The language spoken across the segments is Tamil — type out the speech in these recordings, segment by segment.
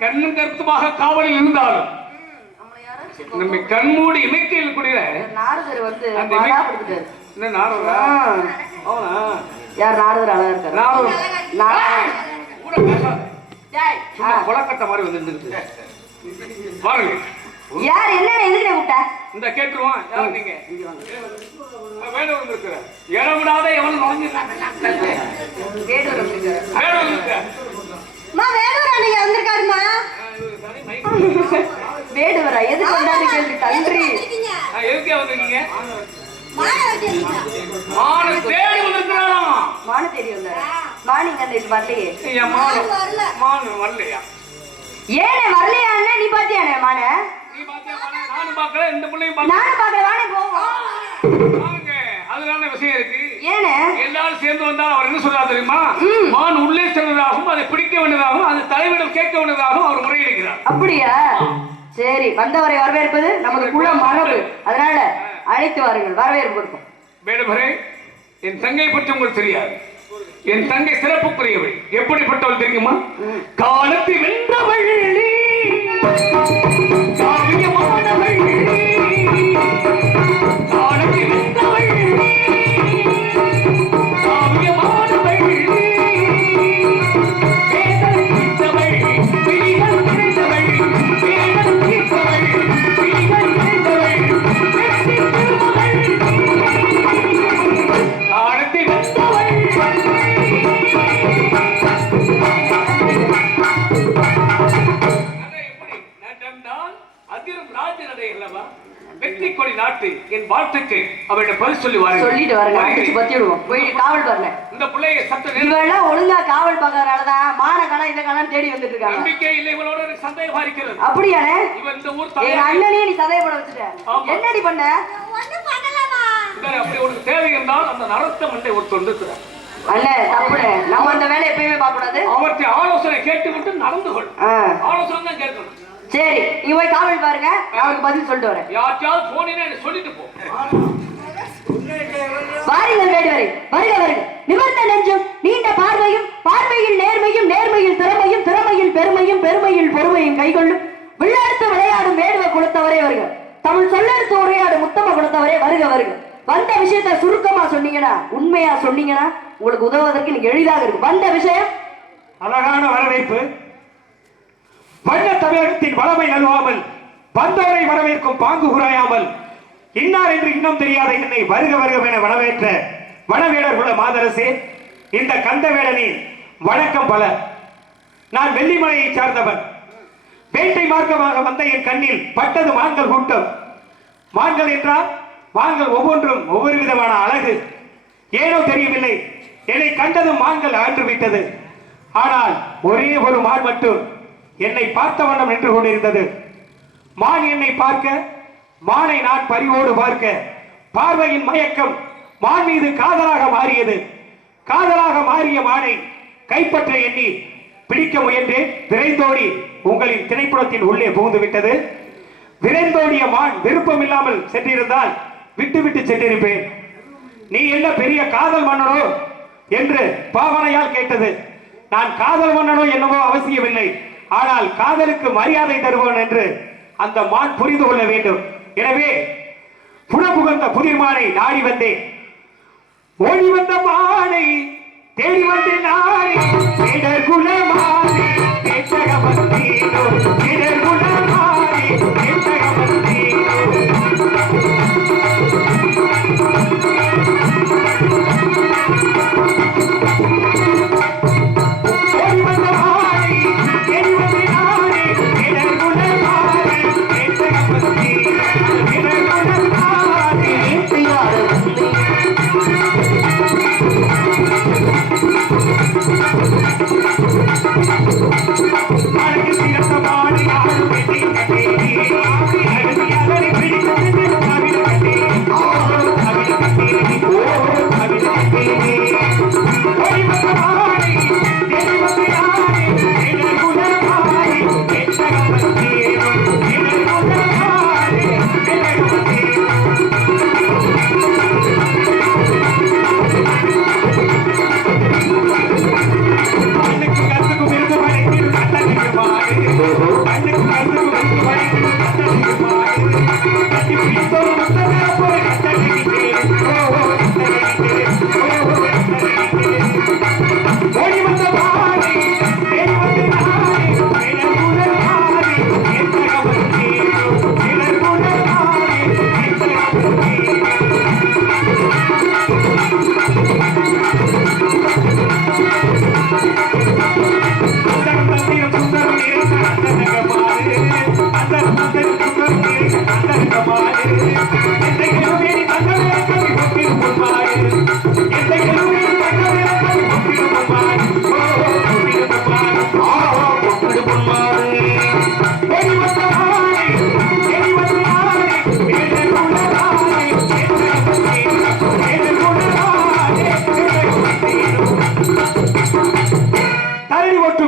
கண்ணும் கருத்துமாக காவலில் இருந்தாலும் நம்ம கண்மூடி இமைக்கையில் கூடிய நாரதர் வந்து என்ன நாரதரா? அவனா? யார் நாரதர் அழகா இருக்காரு? கொலக்கட்ட மாதிரி வந்து பாருங்க. யார் என்ன எதுக்கு விட்ட இந்த கேட்டுருவான். யார் நீங்க? வேடூர் இருக்கிற இடம் விடாத எவன் நுழைஞ்சிருக்கான். வந்திருக்காருமா வேடுவரா? எதுக்கு வந்தாரு கேள்வி தன்றி. எதுக்கே வந்திருக்கீங்க? மான தேடி வந்திருக்கிறானா? மான தேடி வந்தாரா? மானிங்க அந்த இது வரலையே. மான வரலையா? ஏனே வரலையா? நீ பாத்தியானே மான? நீ பாத்தியா மான? நானும் பார்க்கல, இந்த பிள்ளையும் பார்க்கல. நானும் பார்க்கல. வாணே போவோம். வாங்க. அதனால விஷயம் இருக்கு. ஏனே எல்லாரும் சேர்ந்து வந்தா அவர் என்ன சொல்றாரு தெரியுமா? மான் உள்ளே சென்றதாகவும் அதை பிடிக்க வேண்டியதாகவும் அது தலைவிடம் கேட்க வேண்டியதாகவும் அவர் முறையிடுகிறார். அப்படியா? சரி, வந்தவரை வரவேற்பது நமது குல மரபு. அதனால அழைத்து வாருங்கள், வரவேற்பு கொடுப்போம். வேடுபரே, என் தங்கை பற்றி உங்களுக்கு தெரியாது. என் தங்கை சிறப்புக்குரியவள். எப்படிப்பட்டவள் தெரியுமா? காலத்தை வென்றவள், காவியமானவள், காலத்தை வென்றவள், காவியமானவள், வேதனை தீர்த்தவள், விழிகள் நிறைந்தவள், வேதனை தீர்த்தவள், விழிகள் நிறைந்தவள், வெற்றி திருமகள், காலத்தை வென்றவள். வெற்றி கொடி நாட்டு என் வாழ்த்துக்கு அவரிடம் பரிசு சொல்லி வாருங்கள். சொல்லிட்டு வரங்க, அடிச்சு பத்தி விடுவோம். போய் காவல் வரல. இந்த பிள்ளையை சத்த இவெல்லாம் ஒழுங்கா காவல் பார்க்கறனாலதான் மான கணம் இந்த கணம் தேடி வந்துட்டு இருக்காங்க. நம்பிக்கை இல்லை, இவளோட எனக்கு சந்தேகமா இருக்கிறது. அப்படியானே? இவன் இந்த ஊர் எங்க அண்ணனையே நீ சந்தேகப்பட வச்சுட்ட. என்னடி பண்ண? ஒண்ணும் பண்ணலமா. அப்படி ஒரு தேவை இருந்தால் அந்த நரத்த மண்டை ஒருத்தர் வந்துக்கிறார். அண்ணே தப்புனே, நம்ம அந்த வேலையை எப்பயுமே பார்க்க கூடாது. அவற்றை ஆலோசனை கேட்டுவிட்டு நடந்து கொள். ஆலோசனை தான் கேட்கணும். சரி, நீ போய் காவல் பாருங்க, அவருக்கு பதில் சொல்லிட்டு வரேன். யாருக்காவது போனீங்கன்னா சொல்லிட்டு போ. வாருங்கள் வேடுவரை, வருக வருக. நிமிர்ந்த நெஞ்சும் நீண்ட பார்வையும், பார்வையில் நேர்மையும், நேர்மையில் திறமையும், திறமையில் பெருமையும், பெருமையில் பொறுமையும் கைகொள்ளும் விளையாட்டு வந்தவரே வருக. தமிழ் சொல்லெடுத்து உரையாடு முத்தம கொடுத்தவரே வருக வருக. வந்த விஷயத்தை சுருக்கமா சொன்னீங்கன்னா, உண்மையா சொன்னீங்கன்னா உங்களுக்கு உதவுவதற்கு நீங்க எளிதாக இருக்கு. வந்த விஷயம் அழகான வரவேற்பு. வண்ண தமிழகத்தின் வளமை நழுவாமல் வந்தவரை வரவேற்கும் பாங்கு குறையாமல் இன்னார் என்று இன்னும் தெரியாத என்னை வருக வருக என வரவேற்ற வனவேடர் குல மாதரசே, இந்த கந்தவேடனின் வணக்கம் பல. நான் வெள்ளிமலையை சார்ந்தவன். வேட்டை மார்க்கமாக வந்த என் கண்ணில் பட்டது மான்கள் கூட்டம். மான்கள் என்றால் மான்கள் ஒவ்வொன்றும் ஒவ்வொரு விதமான அழகு. ஏனோ தெரியவில்லை, என்னை கண்டதும் மான்கள் அகன்று விட்டது. ஆனால் ஒரே ஒரு மான் மட்டும் என்னை பார்த்த வண்ணம் நின்று கொண்டிருந்தது. மான் என்னை பார்க்க, மானை நான் பரிவோடு பார்க்க, பார்வையின் மயக்கம் மான் மீது காதலாக மாறியது. காதலாக மாறிய மானை கைப்பற்ற எண்ணி பிடிக்க முயன்றேன். விரைந்தோடி உங்களின் திரைப்படத்தின் உள்ளே புகுந்து விட்டது. விரைந்தோடிய மான் விருப்பம் இல்லாமல் சென்றிருந்தால் விட்டு சென்றிருப்பேன். நீ என்ன பெரிய காதல் மன்னனோ என்று பாவனையால் கேட்டது. நான் காதல் மன்னனோ என்னவோ அவசியமில்லை, ஆனால் காதலுக்கு மரியாதை தருவோன் என்று அந்த மான் புரிந்து கொள்ள வேண்டும். எனவே புனபுகந்த புதிர் மானை நாடி வந்தேன். ஓடி வந்த மானை தேடி வந்தேன் நானே. இடர் குலமானே கேட்டகமந்தீனோ, இடர் குலமானே கேட்டகமந்தீனோ. ஓடி வந்த மானை தேடி வந்தேன் நானே. இடர் குலமானே கேட்டகமந்தீனோ, இடர் குலமானே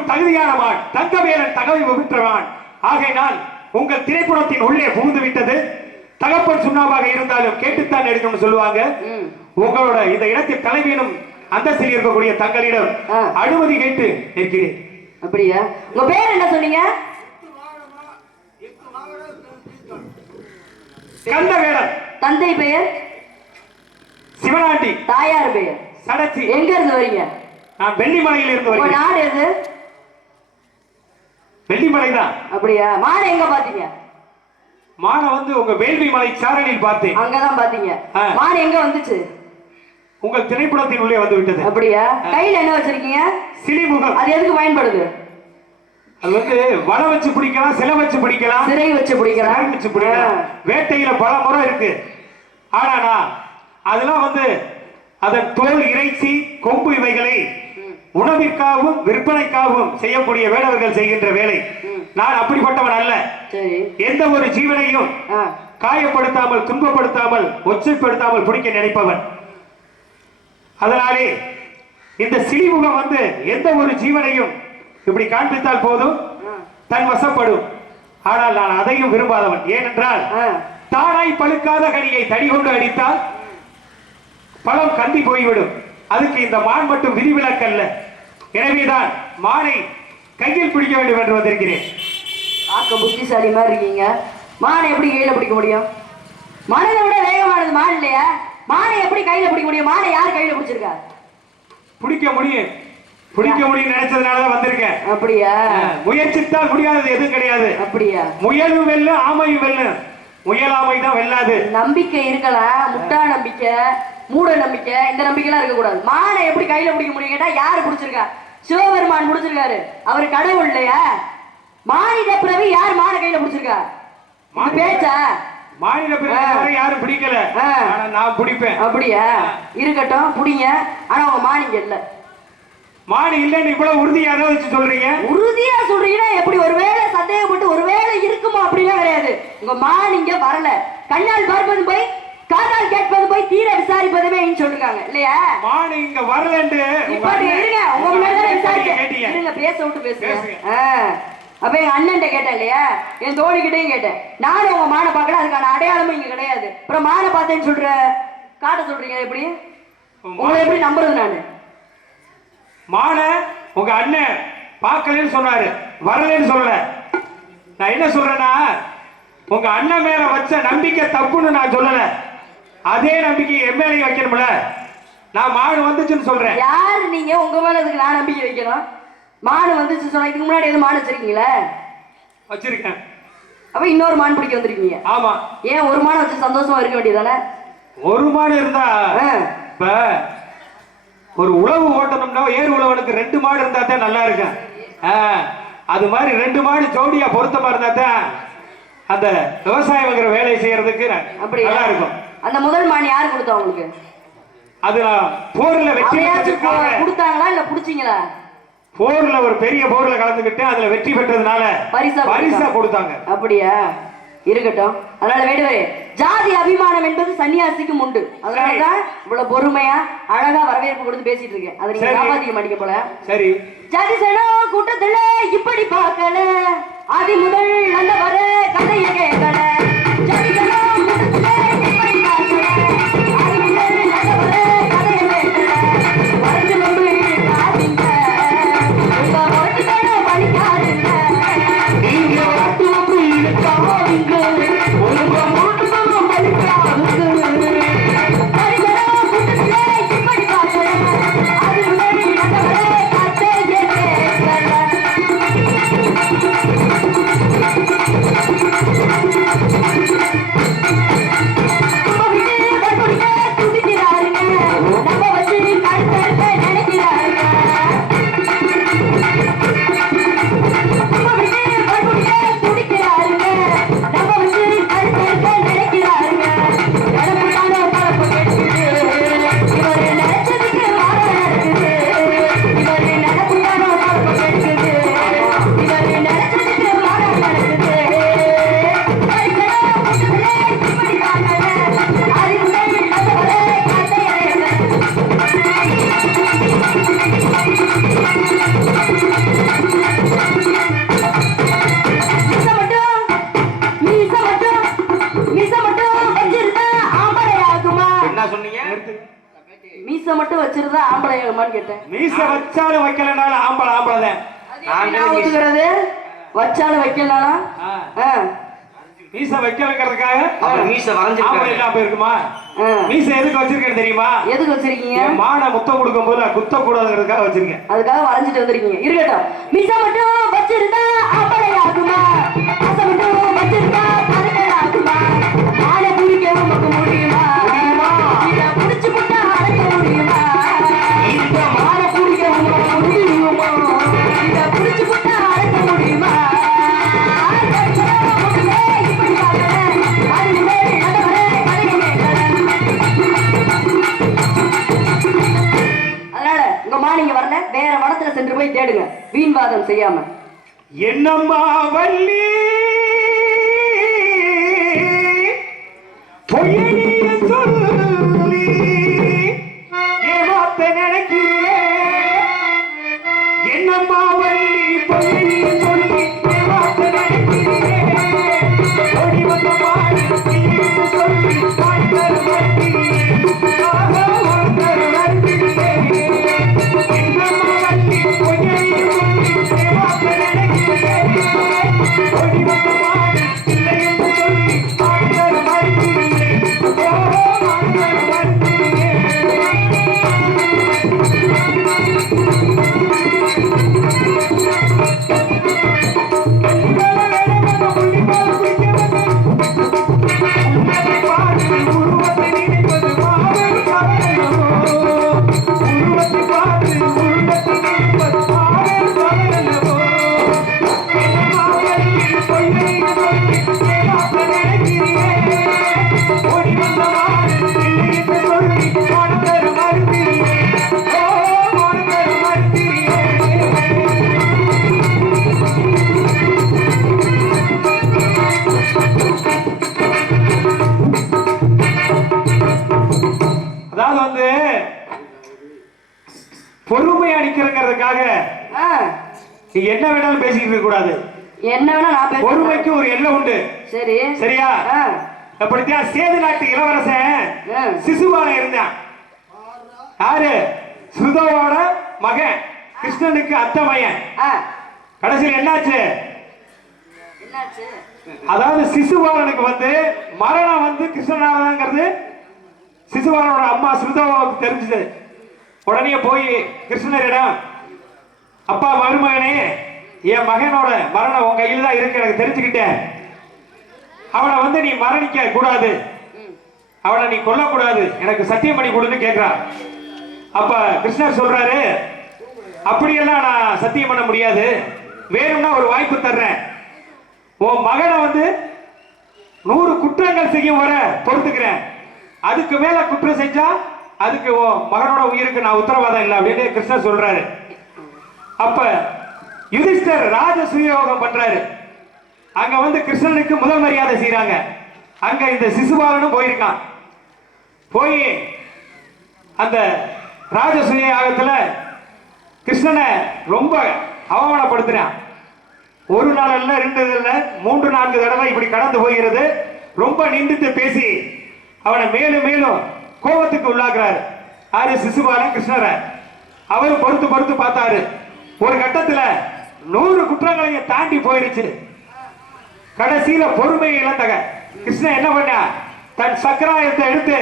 தகுதியானவான், தங்கவேலன் தகவை பெற்றவான். ஆகையினால் உங்கள் திரைப்படத்தின் உள்ளே புகுந்து விட்டது. தகப்பன் சுண்ணாவாக இருந்தாலும் கேட்டுத்தான் எடுக்கணும்னு சொல்லுவாங்க. உங்களோட இந்த இடத்தில் தலைமையிலும் அந்தஸ்தில் இருக்கக்கூடிய தங்களிடம் அனுமதி கேட்டு இருக்கிறேன். அப்படியா? உங்க பேர் என்ன சொன்னீங்க? கந்தவேலன். தந்தை பெயர்? சிவனாண்டி. தாயார் பெயர்? சடச்சி. எங்க இருந்து வரீங்க? நான் வெள்ளிமலையில் இருந்து வரேன். நாடு எது? வெள்ளிமலை தான். அப்படியா? மானை எங்க பாத்தீங்க? மானை வந்து உங்க வேள்வி மலை சாரணியில் பார்த்தேன். அங்கதான் பாத்தீங்க. மான் எங்க வந்துச்சு? உங்கள் திரைப்படத்தின் உள்ளே வந்து விட்டது. அப்படியா? கையில என்ன வச்சிருக்கீங்க? சிலிமுகம். அது எதுக்கு பயன்படுது? அது வந்து வலை வச்சு பிடிக்கலாம், சிலை வச்சு பிடிக்கலாம், சிறை வச்சு பிடிக்கலாம். வேட்டையில பல முறை இருக்கு. ஆனா அதெல்லாம் வந்து அதன் தோல், இறைச்சி, கொம்பு இவைகளை உணவிற்காகவும் விற்பனைக்காகவும் செய்யக்கூடிய வேடவர்கள் செய்கின்ற வேலை. நான் அப்படிப்பட்டவன் அல்ல. எந்த ஒரு ஜீவனையும் காயப்படுத்தாமல், துன்பப்படுத்தாமல், ஒச்சைப்படுத்தாமல் பிடிக்க நினைப்பவன். அதனாலே இந்த சிலிமுகம் வந்து எந்த ஒரு ஜீவனையும் இப்படி காண்பித்தால் போதும் தன் வசப்படும். ஆனால் நான் அதையும் விரும்பாதவன். ஏனென்றால் தானாய் பழுக்காத கனியை தடி கொண்டு அடித்தால் பழம் கந்தி போய்விடும். அதுக்கு இந்த மான் மட்டும் விதிவிலக்கல்ல. எனவேதான் மானை கையில் பிடிக்க வேண்டும் என்று வந்திருக்கிறேன். பார்க்க புத்திசாலி மாதிரி இருக்கீங்க. மானை எப்படி கையில பிடிக்க முடியும்? மனதை விட வேகமானது மான் இல்லையா? மானை எப்படி கையில பிடிக்க முடியும்? மானை யார் கையில பிடிச்சிருக்கா? பிடிக்க முடியும் நினைச்சதுனாலதான் வந்திருக்கேன். அப்படியா? முயற்சித்தால் முடியாதது எதுவும் கிடையாது. அப்படியா? முயலும் வெல்லு, ஆமையும் வெல்லு. முயலாமை தான் வெல்லாது. நம்பிக்கை இருக்கலாம், முட்டா நம்பிக்கை, மூட நம்பிக்கை, இந்த நம்பிக்கைலாம் இருக்க கூடாது. மானை எப்படி கையில பிடிக்க முடியும் கேட்டா யாரு பிடிச்சிருக்கா? சிவபெருமான் பிடிச்சிருக்காரு. அவர் கடவுள் இல்லையா? மானிட பிறவி யார் மானை கையில பிடிச்சிருக்கா? பேச்சா? மாநில பிறகு யாரும் பிடிக்கல, ஆனா நான் பிடிப்பேன். அப்படியா? இருக்கட்டும், புடிங்க. ஆனா உங்க மானிங்க இல்ல. மானி இல்லன்னு இவ்வளவு உறுதியா வச்சு சொல்றீங்க? உறுதியா சொல்றீங்கன்னா எப்படி? ஒருவேளை சந்தேகப்பட்டு ஒருவேளை இருக்குமா? அப்படிலாம் கிடையாது. உங்க மானிங்க வரல. கண்ணால் பார்ப்பது போய், காதால் கேட்பது போய், தீர விசாரிப்பதுமே சொல்லிருக்காங்க இல்லையா? மானி இங்க வரலன்னு இப்ப இருங்க, உங்க முன்னாடி விசாரிக்க இருங்க, பேச விட்டு பேசுங்க. அப்ப எங்க அண்ணன் கேட்டேன் இல்லையா, என் தோழிக்கிட்டையும் கேட்டேன். நானும் உங்க மானை பார்க்கல, அதுக்கான அடையாளமும் இங்க கிடையாது. அப்புறம் மானை பார்த்தேன்னு சொல்ற காட்ட சொல்றீங்க எப்படி? உங்களை எப்படி நம்புறது நானு? மான உங்க அண்ணன் பார்க்கலன்னு சொன்னாரு, வரலன்னு சொல்லல. நான் என்ன சொல்றேன்னா, உங்க அண்ணன் மேல வச்ச நம்பிக்கை தப்புன்னு நான் சொல்லல. அதே நம்பிக்கை என் மேலையும் வைக்கணும்ல. நான் மாடு வந்துச்சுன்னு சொல்றேன். யாரு நீங்க? உங்க மேல அதுக்கு நான் நம்பிக்கை வைக்கணும்? மாடு வந்துச்சு சொன்னா இதுக்கு முன்னாடி எதுவும் மாடு வச்சிருக்கீங்களா? வச்சிருக்கேன். அப்ப இன்னொரு மான் பிடிக்க வந்திருக்கீங்க? ஆமா. ஏன் ஒரு மானை வச்சு சந்தோஷமா இருக்க வேண்டியதானே? ஒரு மாடு இருந்தா, இப்ப ஒரு உழவு ஓட்டணும்னா ஏர் உழவனுக்கு 2 மாடு இருந்தா தான் நல்லா இருக்கும். அது மாதிரி 2 மாடு ஜோடியா பொருத்தமா இருந்தா தான் அந்த விவசாயங்கிற வேலையை செய்யறதுக்கு நல்லா இருக்கும். அந்த முதல் மான் யாரு கொடுத்தா உங்களுக்கு? அது போர்ல வெற்றி கொடுத்தாங்களா இல்ல புடிச்சீங்களா? போர்ல ஒரு பெரிய போர்ல கலந்துக்கிட்டு அதுல வெற்றி பெற்றதுனால பரிசா கொடுத்தாங்க. அப்படியா? இருக்கட்டும். அதனால வேடுவரே, ஜாதி அபிமானம் என்பது சன்னியாசிக்கும் உண்டு. அதனாலதான் இவ்வளவு பொறுமையா அழகா வரவேற்பு கொடுத்து பேசிட்டு இருக்கேன். அதை நீங்க காப்பாத்திக்க மாட்டீங்க போல. சரி. ஜாதி சனோ கூட்டத்துல இப்படி பார்க்கல, ஆதி முதல் நல்ல வர கதையை கேட்கல. ஜாதி சனோ கூட்டத்துல இப்படி பார்க்கல, ஆதி முதல் நல்ல வர கதையை கேட்கல. வரது நம்பி காதிங்க, உங்க ஓட்டுகளும் படிக்காதுங்க. நீங்க ஓட்டு அப்படி இருக்காதீங்க, உங்க ஓட்டுகளும் படிக்காதுங்க. ஜாதி சனோ கூட்டத்துல இப்படி பார்க்கல, ஆதி முதல் நல்ல வர கதையை கேட்கல. மீச மட்டும் வச்சிருந்தா ஆம்பளை ஆகுமான்னு கேட்டேன். மீச வச்சாலும் வைக்கலனாலும் ஆம்பளை தான். நான் ஒத்துக்கிறது. வச்சாலும் வைக்கலனாலும் மீச வைக்கலங்கிறதுக்காக மீச வரைஞ்சிருக்காங்க. இல்லாம போயிருக்குமா? மீச எதுக்கு வச்சிருக்கேன்னு தெரியுமா? எதுக்கு வச்சிருக்கீங்க? மானை முத்தம் கொடுக்கும் போது குத்த கூடாதுங்கிறதுக்காக வச்சிருக்கேன். அதுக்காக வரைஞ்சிட்டு வந்திருக்கீங்க. இருக்கட்டும். மீச மட்டும் வச்சிருந்தா ஆம்பளை ஆகுமா? மீச மட்டும் வச்சிருந்தா கருங்கல் ஆகுமா? மானை பிடிக்க உமக்கு முடியுமா? இத புடிச்சு முட்டா அடக்க முடியுமா? இந்த மானை பிடிக்க உமக்கு முடியுமா? இத புடிச்சு முட்டா அடக்க முடியுமா? அதனால உங்க மானிங்க வரல, வேற வனத்துல சென்று போய் தேடுங்க, வீண்வாதம் செய்யாம. என்னம்மா வள்ளி பொய்யனிய சொல்லி ஏமாத்த நினைக்கிறேன். என்னம்மா வள்ளி பொய்யனிய சொல்லி ஏமாத்த நினைக்கிறேன். ஓடி வந்த மாடு சொல்லி வாழ்த்தர் வருகிறேன். என்னம்மா வள்ளி பொய்யனிய சொல்லி ஏமாத்த நினைக்கிறேன். ஓடி பொறுமையா நிக்கிறங்கிறதுக்காக ஆ, நீ என்ன வேணாலும் பேசிக்கிட்டு இருக்க கூடாது. என்ன வேணா நான் பேசுறேன். பொறுமைக்கு ஒரு எல்லை உண்டு. சரி சரியா? ஆ, அப்படித்தான் சேது நாட்டு இளவரசன் ஆ. சிசுபாலன் இருந்தான். யாரு? சுதோவோட மகன், கிருஷ்ணனுக்கு அத்தை மகன். ஆ, கடைசியில் என்னாச்சு? என்னாச்சு? அதாவது சிசுபாலனுக்கு வந்து மரணம் வந்து கிருஷ்ணனாலங்கிறது சிசுபாலனோட அம்மா சுதோவுக்கு தெரிஞ்சது. உடனே போய் கிருஷ்ணரிடம், அப்பா மருமகனே, என் மகனோட மரணம் உன் கையில் தான் இருக்கு, எனக்கு தெரிஞ்சுக்கிட்டேன். அவனை வந்து நீ மரணிக்க கூடாது, அவனை நீ கொல்லக்கூடாது, எனக்கு சத்தியம் பண்ணி கொடுன்னு கேட்கிறான். அப்ப கிருஷ்ணர் சொல்றாரு, அப்படியெல்லாம் நான் சத்தியம் பண்ண முடியாது, வேணும்னா ஒரு வாய்ப்பு தர்றேன். உன் மகனை வந்து 100 குற்றங்கள் செய்யும் வர பொறுத்துக்கிறேன், அதுக்கு மேல குற்றம் செஞ்சா அதுக்கு உன் மகனோட உயிருக்கு நான் உத்தரவாதம் இல்லை அப்படின்னு கிருஷ்ணர் சொல்றாரு. அப்ப யுதிஷ்டர் ராஜ சுயோகம் பண்றாரு. அங்க வந்து கிருஷ்ணனுக்கு முதல் மரியாதை செய்யறாங்க. அங்க இந்த சிசுபாலனும் போயிருக்கான். போய் அந்த ராஜசூய யாகத்துல கிருஷ்ணனை ரொம்ப அவமானப்படுத்துறான். ஒரு நாள் இல்ல, 2 இல்ல, 3 4 தடவை இப்படி கடந்து போகிறது. ரொம்ப நிந்தித்து பேசி அவனை மேலும் மேலும் கோபத்துக்கு உள்ளாக்குறாரு. யாரு? சிசுபாலன் கிருஷ்ணரை. அவரும் பொறுத்து பொறுத்து பார்த்தாரு. ஒரு கட்டத்துல 100 குற்றங்களையும் தாண்டி போயிருச்சு. கடைசியில பொறுமையை இழந்தக கிருஷ்ணன் என்ன பண்ண, தன் சக்கராயத்தை எடுத்து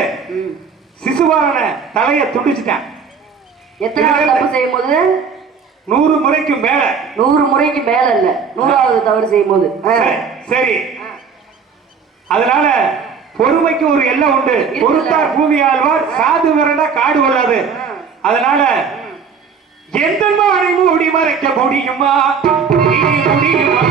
சிசுபாலனை தலையை துண்டிச்சிட்டான். எத்தனை தப்பு செய்யும் போது? 100 முறைக்கு மேல. 100 முறைக்கு மேல இல்ல, 100வது தவறு செய்யும் போது. சரி, அதனால பொறுமைக்கு ஒரு எல்லை உண்டு. பொறுத்தார் பூமி ஆழ்வார், சாது விரண்டா காடு கொள்ளாது. அதனால எந்த மானை மூடி மறைக்க முடியுமா? முடியுமா?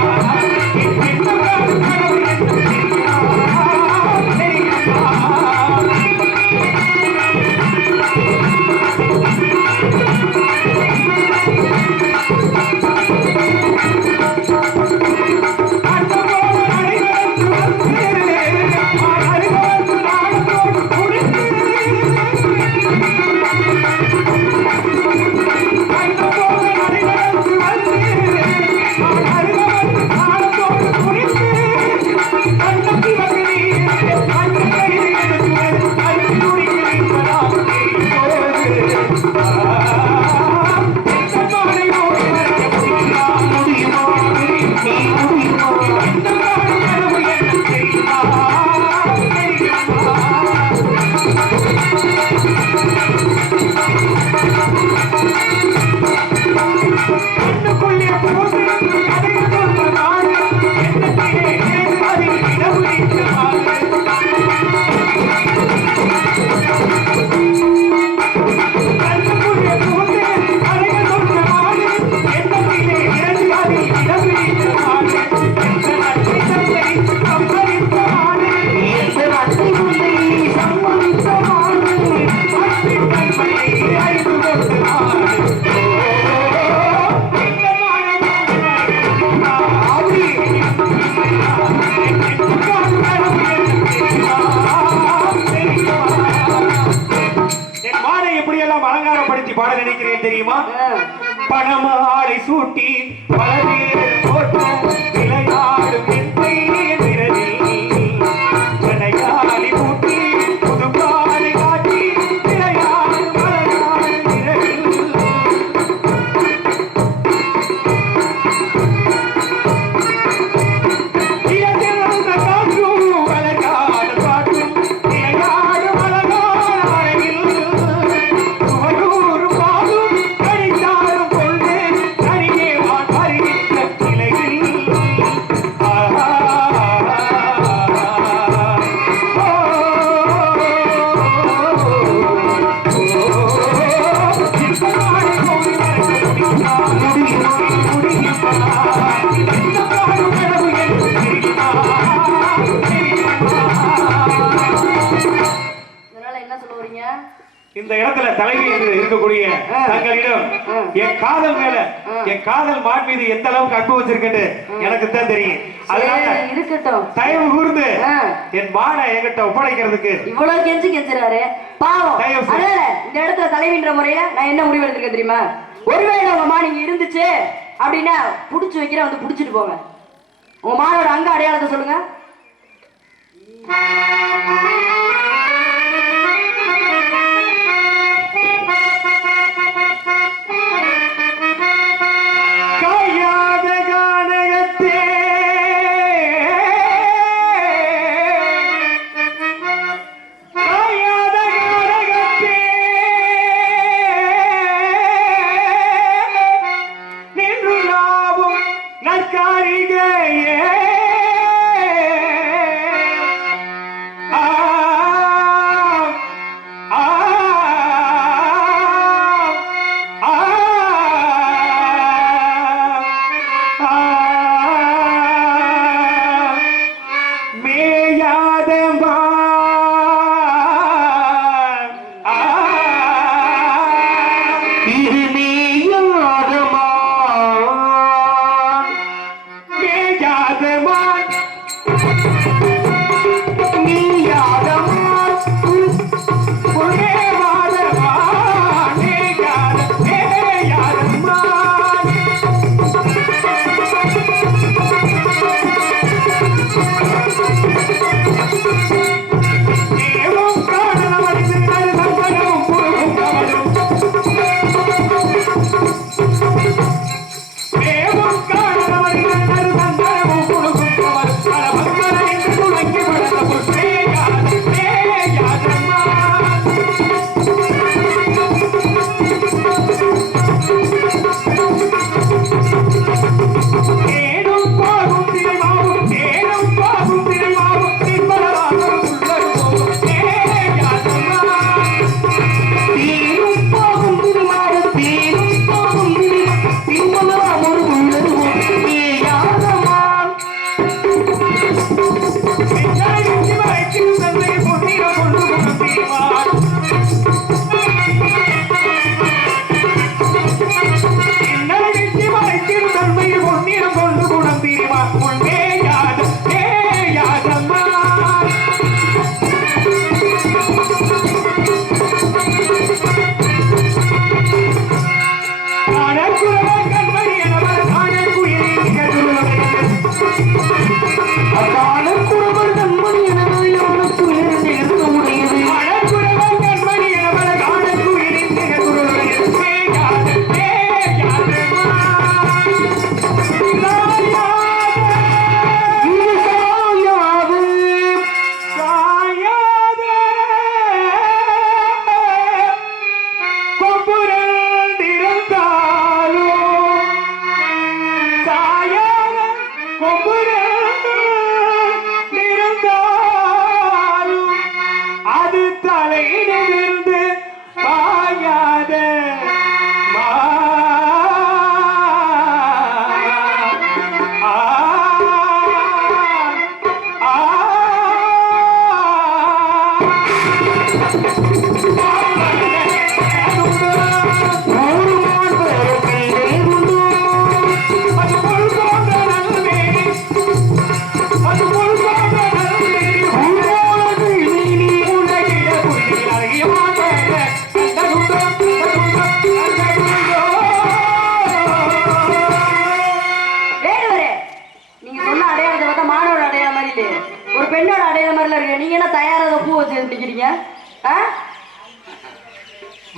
பாட நினைக்கிறேன் தெரியுமா? பணமாலை சூட்டி பலவேறு தோற்றம் விளையாடும் எந்தை விரலில் ஜனையாலி பூட்டி புதுப்பாலை காட்டி விளையாடும் அழகான விரலில் இயற்கையான காற்றும் அழகான பாட்டும் விளையாடும் அழகான அழகில் பாடும் கணித்தாரும் கொண்டு கணியே வான் வருகின்ற கிளையில் இந்த இடத்துல தலைவி என்று இருக்கக்கூடிய தங்களிடம் என் காதல் மேல என் காதல் மான் மீது எந்த அளவுக்கு அன்பு வச்சிருக்கேன்னு எனக்கு தான் தெரியும். அதனால இருக்கட்டும், தயவு கூர்ந்து என் மானை என்கிட்ட ஒப்படைக்கிறதுக்கு இவ்வளவு கெஞ்சுறாரு பாவம். அதனால இந்த இடத்துல தலைவின்ற முறையில நான் என்ன முடிவு எடுத்திருக்கேன் தெரியுமா? ஒருவேளை உங்க மான் இங்க இருந்துச்சு அப்படின்னா புடிச்சு வைக்கிற வந்து புடிச்சிட்டு போங்க. உங்க மானோட அங்க அடையாளத்தை சொல்லுங்க.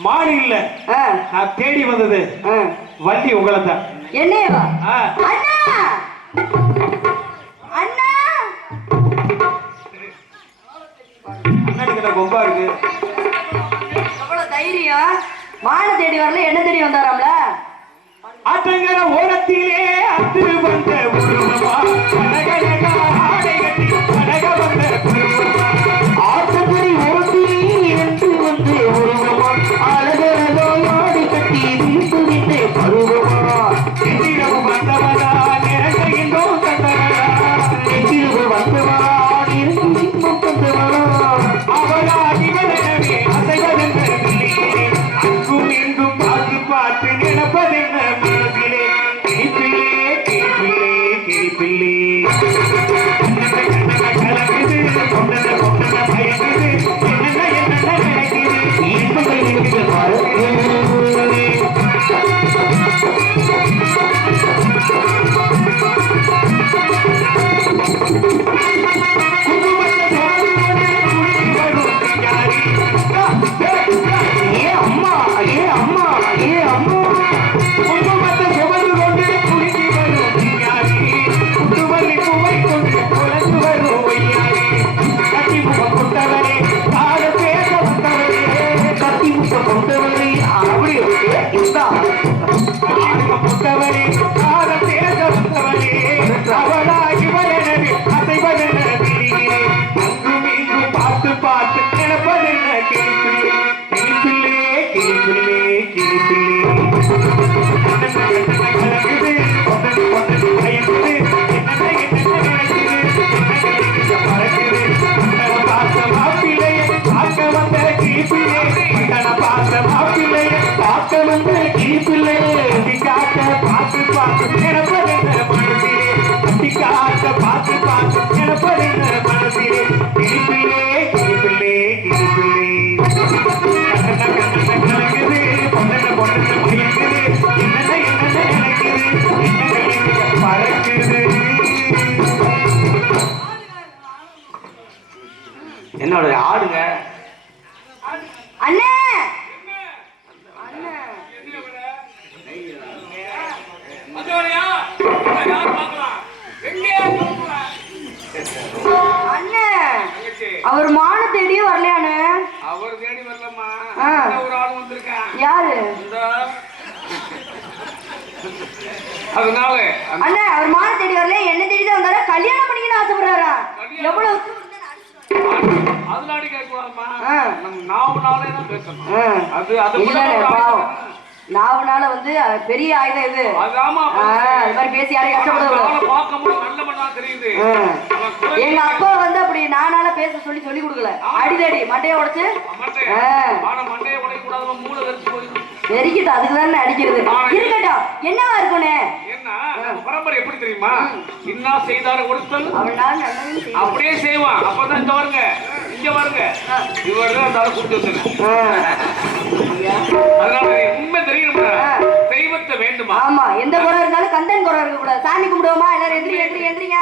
மாறி இல்ல நான் தேடி வந்தது வண்டி உங்களை தான். என்னையவா? அண்ணா அண்ணா அண்ணனுக்கு கொம்பா இருக்கு. எவ்வளவு தைரியம்! மான தேடி வரல, என்ன தேடி வந்தாராம்ல? ஆற்றங்கர ஓரத்திலே அத்து வந்த உருவமா கனகனக ஆடை கட்டி கனக வந்த உருவமா ஆற்றங்கரை ஓரத்திலே என்று வந்து உருவமா அழகழகா ஆடை கட்டி வீட்டு விட்டு பருவமா எதிரவு வந்தவனா நிறங்குகின்றோம் தந்தவனா எதிரவு வந்தவனா நிறங்குகின்றோம் தந்தவனா அவளா இவனவே அசைவதென்று கிளிப்பிள்ளே கிளிப்பிள்ளே கிளிப்பிள்ளே கிளிப்பிள்ளே என்னோட ஆடுங்க அண்ணே அண்ணே அவர் மான தேடியும் வரலையானே அவர் தேடி வரலம்மா ஆ. ஒரு ஆள் வந்திருக்கான் யாரு அதனால அண்ணே அவர் மான தேடி வரல என்ன தேடி தான் வந்தாரா கல்யாணம் பண்ணிக்கணும் ஆசைப்படுறாரா எவ்வளவு அதனால கேட்கலாமா ஆ. நம்ம நாவனாலே தான் பேசணும் ஆ. அது கூட இல்லண்ணே, ஒரு பாவம். ஆயுதம். நாவனால வந்து பெரிய ஆயுதம் இது அதாம்மா அது மாதிரி பேசி யாரையும் கஷ்டப்படுறது பார்க்கும்போது நல்ல மண்ணா தெரியுது எங்க அப்பா வந்து அப்படி நானால பேச சொல்லி கொடுக்கல அடிதடி மண்டையை உடைச்சு மண்டையை உடைய கூடாது மூளை வரைச்சு போயிடும் எரிக்கிட்டு அதுக்கு தானே அடிக்கிறது இருக்கட்டும் என்னவா இருக்கும்னே என்ன நம்ம பரம்பரை எப்படி தெரியுமா இன்னா செய்தார ஒருத்தல் அவனால நல்லதும் செய்வான். அப்படியே செய்வான் அப்பதான் இங்க வருங்க இவர் தான் அந்த ஆளை கூப்பிட்டு வச்சுங்க அதனால உண்மை தெரியணுமா தெய்வத்தை வேண்டுமா ஆமா எந்த குறை இருந்தாலும் கந்தன் குறை இருக்க கூடாது சாமி கும்பிடுவோமா எல்லாரும் எந்திரிங்க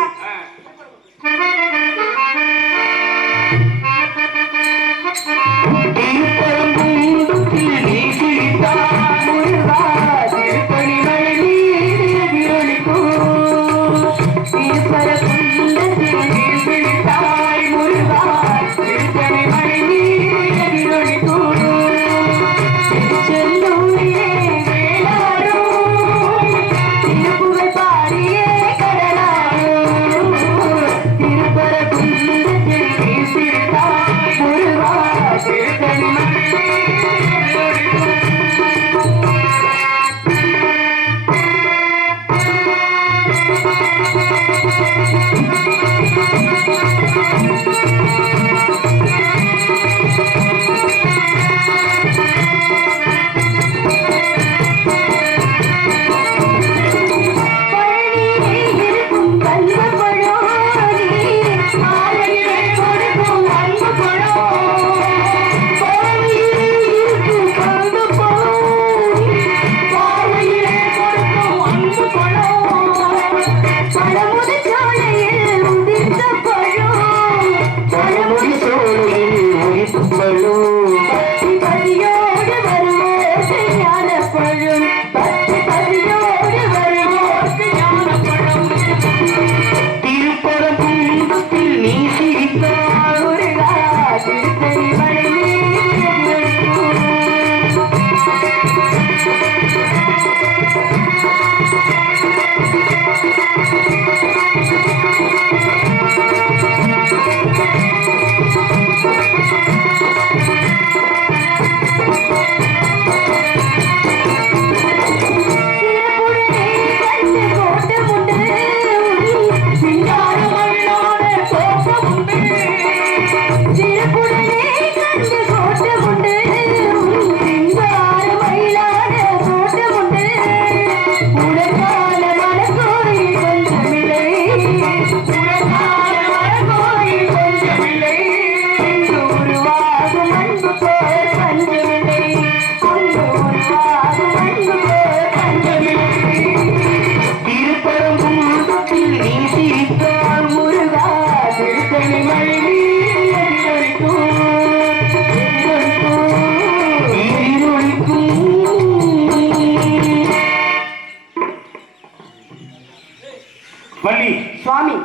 வள்ளி சுவாமி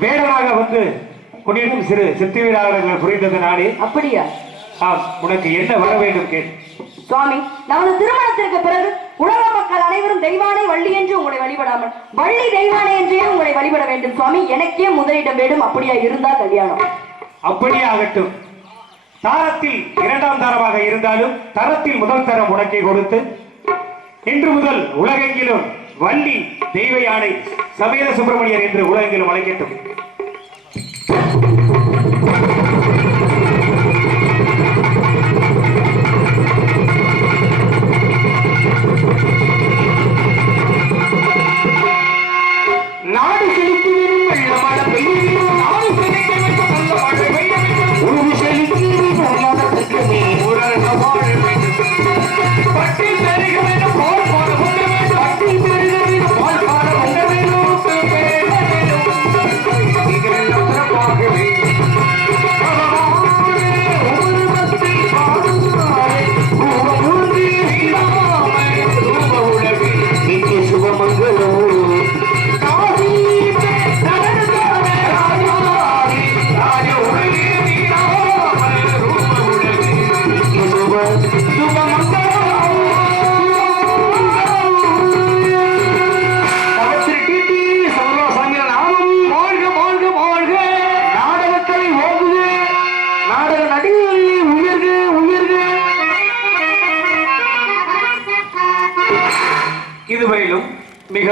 வேடனாக வந்து கொண்டிருக்கும் சிறு சித்தி வீரர்கள் புரிந்தது நானே அப்படியா ஆம் உனக்கு என்ன வர வேண்டும் கேள் சுவாமி நமது திருமணத்திற்கு பிறகு உலக மக்கள் அனைவரும் தெய்வானை வள்ளி என்று உங்களை வழிபடாமல் வள்ளி தெய்வானை என்றே உங்களை வழிபட வேண்டும் சுவாமி எனக்கே முதலிடம் வேண்டும் அப்படியா இருந்தா கல்யாணம் அப்படியே ஆகட்டும் தாரத்தில் இரண்டாம் தரமாக இருந்தாலும் தரத்தில் முதல் தரம் உனக்கே கொடுத்து இன்று முதல் உலகெங்கிலும் வள்ளி தெய்வ யானை சமேத சுப்பிரமணியர் என்று உலகெங்கிலும் அழைக்கட்டும். நாடு செலுத்தி வெள்ள மழை பெய்யும், நாடு செலுத்தி நல்ல மழை பெய்யும், உருவு செலுத்தி மதத்துக்குமே உரக வாழ வேண்டும், பட்டில் பெருக வேண்டும், போல் பாட உண்ட வேண்டும், பட்டில் பெருக வேண்டும், போல் பாட உண்ட வேண்டும், இதெல்லாம் சிறப்பாக வேண்டும். ஒவ்வொரு பக்தி பாடுவாரே ரூப மூர்த்தி ரூப உலகி நித்திய சுபமங்களோ இதுவரையிலும் மிக